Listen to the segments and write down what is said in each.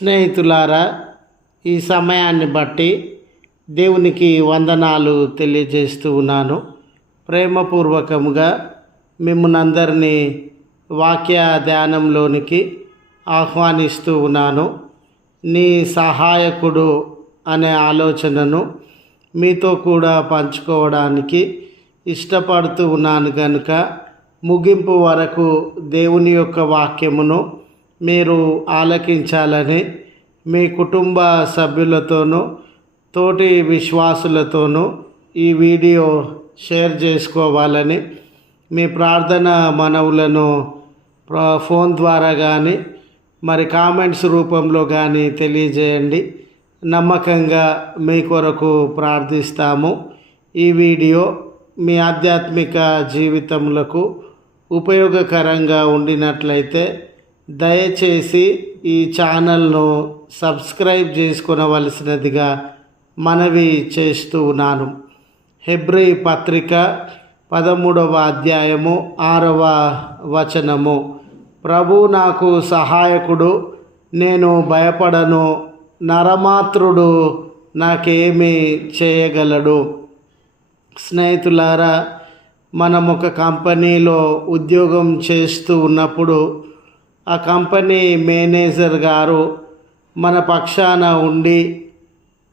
స్నేహితులారా, ఈ సమయాన్ని బట్టి దేవునికి వందనాలు తెలియజేస్తూ ఉన్నాను. ప్రేమపూర్వకముగా మిమ్మల్ని అందరినీ వాక్య ధ్యానంలోనికి ఆహ్వానిస్తూ ఉన్నాను. నీ సహాయకుడు అనే ఆలోచనను మీతో కూడా పంచుకోవడానికి ఇష్టపడుతూ ఉన్నాను కనుక ముగింపు వరకు దేవుని యొక్క వాక్యమును మీరు ఆలకించాలని మీ కుటుంబ సభ్యులతోనూ తోటి విశ్వాసులతోనూ ఈ వీడియో షేర్ చేసుకోవాలని మీ ప్రార్థన మనవులను ఫోన్ ద్వారా కానీ మరి కామెంట్స్ రూపంలో కానీ తెలియజేయండి. నమ్మకంగా మీ కొరకు ప్రార్థిస్తాము. ఈ వీడియో మీ ఆధ్యాత్మిక జీవితములకు ఉపయోగకరంగా ఉండినట్లయితే దయచేసి ఈ ఛానల్ను సబ్స్క్రైబ్ చేసుకొనవలసినదిగా మనవి చేస్తూ ఉన్నాను. హెబ్రీ పత్రిక 13వ అధ్యాయము 6వ వచనము. ప్రభు నాకు సహాయకుడు, నేను భయపడను, నరమాత్రుడు నాకేమీ చేయగలడు. స్నేహితులారా, మనం ఒక కంపెనీలో ఉద్యోగం చేస్తూ ఉన్నప్పుడు ఆ కంపెనీ మేనేజర్ గారు మన పక్షాన ఉండి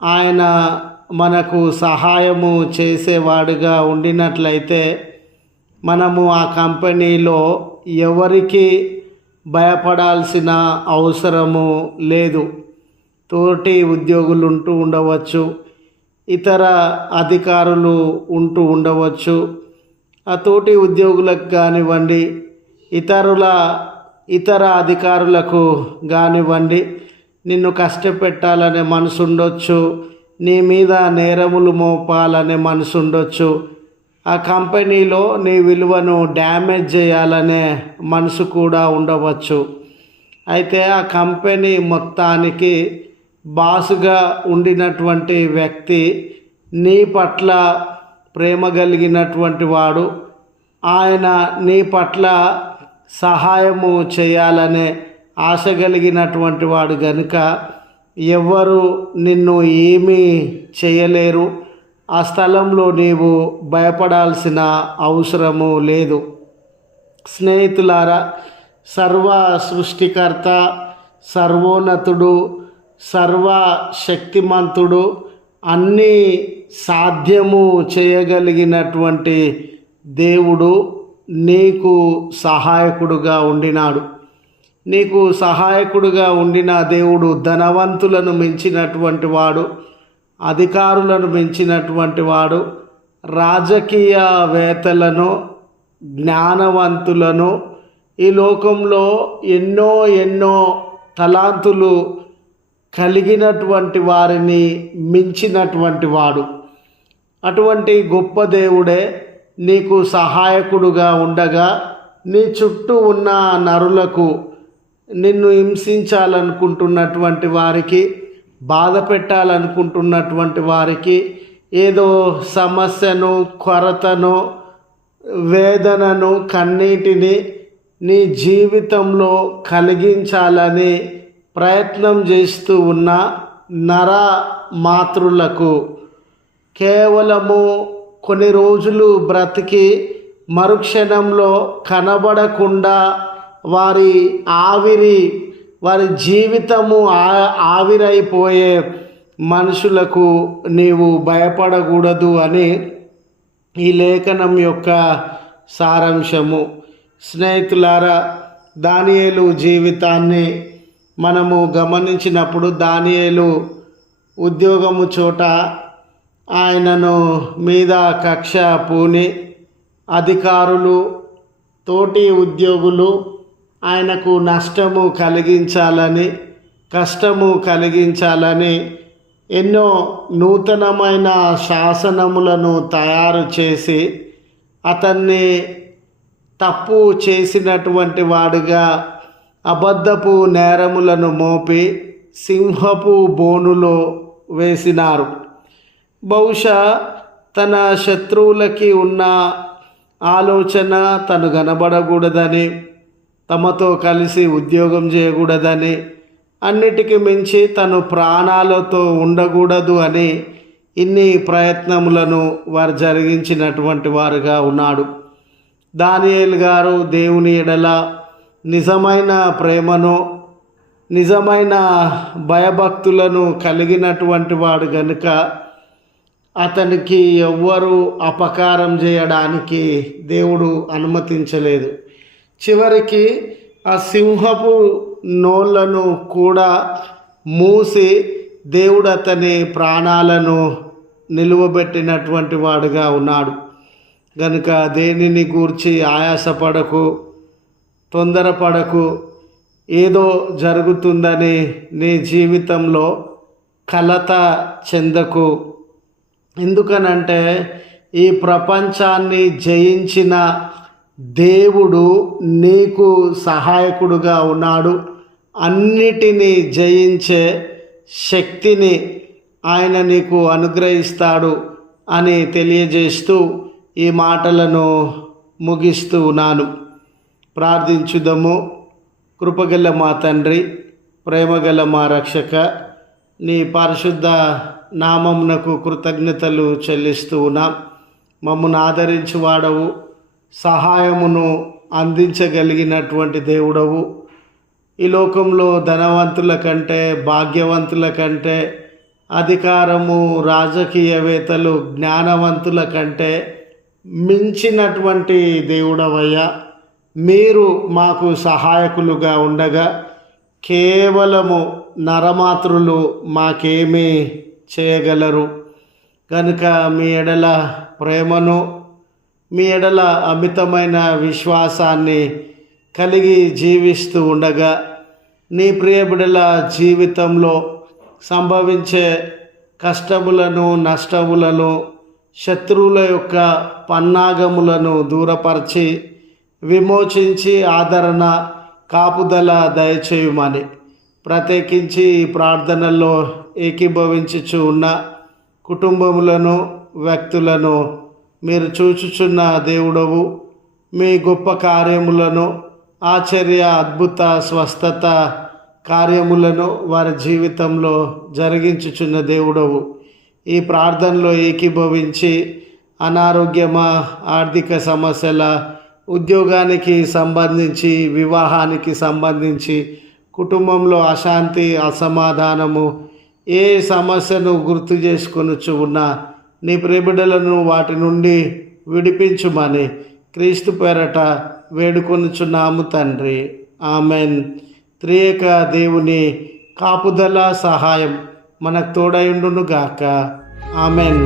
ఆయన మనకు సహాయము చేసేవాడుగా ఉండినట్లయితే మనము ఆ కంపెనీలో ఎవరికి భయపడాల్సిన అవసరము లేదు. తోటి ఉద్యోగులు ఉంటూ ఉండవచ్చు, ఇతర అధికారులు ఉంటూ ఉండవచ్చు. ఆ తోటి ఉద్యోగులకు కానివ్వండి, ఇతర అధికారులకు కానివ్వండి, నిన్ను కష్టపెట్టాలనే మనసు ఉండొచ్చు, నీ మీద నేరములు మోపాలనే మనసు ఉండొచ్చు. ఆ కంపెనీలో నీ విలువను డ్యామేజ్ చేయాలనే మనసు కూడా ఉండవచ్చు. అయితే ఆ కంపెనీ మొత్తానికి బాసుగా ఉండినటువంటి వ్యక్తి నీ పట్ల ప్రేమ కలిగినటువంటి వాడు. ఆయన నీ పట్ల సహాయము చేయాలనే ఆశ కలిగినటువంటి వాడు గనుక ఎవ్వరు నిన్ను ఏమీ చేయలేరు. ఆ స్థలంలో నీవు భయపడాల్సిన అవసరము లేదు. స్నేహితులారా, సర్వ సృష్టికర్త, సర్వోన్నతుడు, సర్వశక్తిమంతుడు, అన్నీ సాధ్యము చేయగలిగినటువంటి దేవుడు నీకు సహాయకుడుగా ఉండినాడు. నీకు సహాయకుడుగా ఉండిన దేవుడు ధనవంతులను మించినటువంటి వాడు, అధికారులను మించినటువంటి వాడు, రాజకీయవేత్తలను, జ్ఞానవంతులను, ఈ లోకంలో ఎన్నో తలాంతులు కలిగినటువంటి వారిని మించినటువంటి వాడు. అటువంటి గొప్ప దేవుడే నీకు సహాయకుడుగా ఉండగా నీ చుట్టూ ఉన్న నరులకు, నిన్ను హింసించాలనుకుంటున్నటువంటి వారికి, బాధ పెట్టాలనుకుంటున్నటువంటి వారికి ఏదో సమస్యను, కొరతను, వేదనను, కన్నీటిని నీ జీవితంలో కలిగించాలని ప్రయత్నం చేస్తూ ఉన్న నర మాతృలకు కేవలము కొన్ని రోజులు బ్రతికి మరుక్షణంలో కనబడకుండా వారి జీవితము ఆవిరైపోయే మనుషులకు నీవు భయపడకూడదు అని ఈ లేఖనం యొక్క సారాంశము. స్నేహితులారా, దానియేలు జీవితాన్ని మనము గమనించినప్పుడు దానియేలు ఉద్యోగము చోట ఆయనను మీద కక్ష పూని అధికారులు, తోటి ఉద్యోగులు ఆయనకు నష్టము కలిగించాలని, కష్టము కలిగించాలని ఎన్నో నూతనమైన శాసనములను తయారు చేసి అతన్ని తప్పు చేసినటువంటి వాడుగా అబద్ధపు నేరములను మోపి సింహపు బోనులో వేసినారు. బహుశా తన శత్రువులకి ఉన్న ఆలోచన తను కనబడకూడదని, తమతో కలిసి ఉద్యోగం చేయకూడదని, అన్నిటికీ మించి తను ప్రాణాలతో ఉండకూడదు అని ఇన్ని ప్రయత్నములను వారు జరిగించినటువంటి వారుగా ఉన్నాడు. దానియేలు గారు దేవుని ఎడల నిజమైన ప్రేమను, నిజమైన భయభక్తులను కలిగినటువంటి వాడు గనుక అతనికి ఎవ్వరూ అపకారం చేయడానికి దేవుడు అనుమతించలేదు. చివరికి ఆ సింహపు నోళ్లను కూడా మూసి దేవుడు అతని ప్రాణాలను నిలువబెట్టినటువంటి వాడుగా ఉన్నాడు. గనుక దేనిని గూర్చి ఆయాసపడకు, తొందరపడకు, ఏదో జరుగుతుందని నీ జీవితంలో కలత చెందకు. ఎందుకనంటే ఈ ప్రపంచాన్ని జయించిన దేవుడు నీకు సహాయకుడుగా ఉన్నాడు. అన్నిటినీ జయించే శక్తిని ఆయన నీకు అనుగ్రహిస్తాడు అని తెలియజేస్తూ ఈ మాటలను ముగిస్తూ ఉన్నాను. ప్రార్థించుదము. కృపగల మా తండ్రి, ప్రేమగల మా రక్షక, నీ పరిశుద్ధ నామమునకు కృతజ్ఞతలు చెల్లిస్తూ ఉన్నాం. మమ్మల్ని ఆదరించువాడవు, సహాయమును అందించగలిగినటువంటి దేవుడవు. ఈ లోకంలో ధనవంతుల కంటే, భాగ్యవంతుల కంటే, అధికారము, రాజకీయవేత్తలు, జ్ఞానవంతుల కంటే మించినటువంటి దేవుడవయ్యా. మీరు మాకు సహాయకులుగా ఉండగా కేవలము నరమాతృలు మాకేమీ చేయగలరు. కనుక మీ ఎడల ప్రేమను, మీ ఎడల అమితమైన విశ్వాసాన్ని కలిగి జీవిస్తూ ఉండగా నీ ప్రియ బిడ్డల జీవితంలో సంభవించే కష్టములను, నష్టములను, శత్రువుల యొక్క పన్నాగములను దూరపరిచి విమోచించి ఆదరణ, కాపుదల దయచేయుమని ప్రత్యేకించి ఈ ప్రార్థనల్లో ఏకీభవించుచు ఉన్న కుటుంబములను, వ్యక్తులను మీరు చూచుచున్న దేవుడవు. మీ గొప్ప కార్యములను, ఆశ్చర్య, అద్భుత, స్వస్థత కార్యములను వారి జీవితంలో జరిగించుచున్న దేవుడవు. ఈ ప్రార్థనలో ఏకీభవించి అనారోగ్యమా, ఆర్థిక సమస్యల, ఉద్యోగానికి సంబంధించి, వివాహానికి సంబంధించి, కుటుంబంలో అశాంతి, అసమాధానము, ఏ సమస్యను గుర్తు చేసుకొనుచు ఉన్నా నీ ప్రియబిడ్డలను వాటి నుండి విడిపించుమని క్రీస్తు పేరట వేడుకొనుచున్నాము తండ్రి. ఆమెన్. త్రియేక దేవుని కాపుదల, సహాయం మనకు తోడయుండును గాక. ఆమెన్.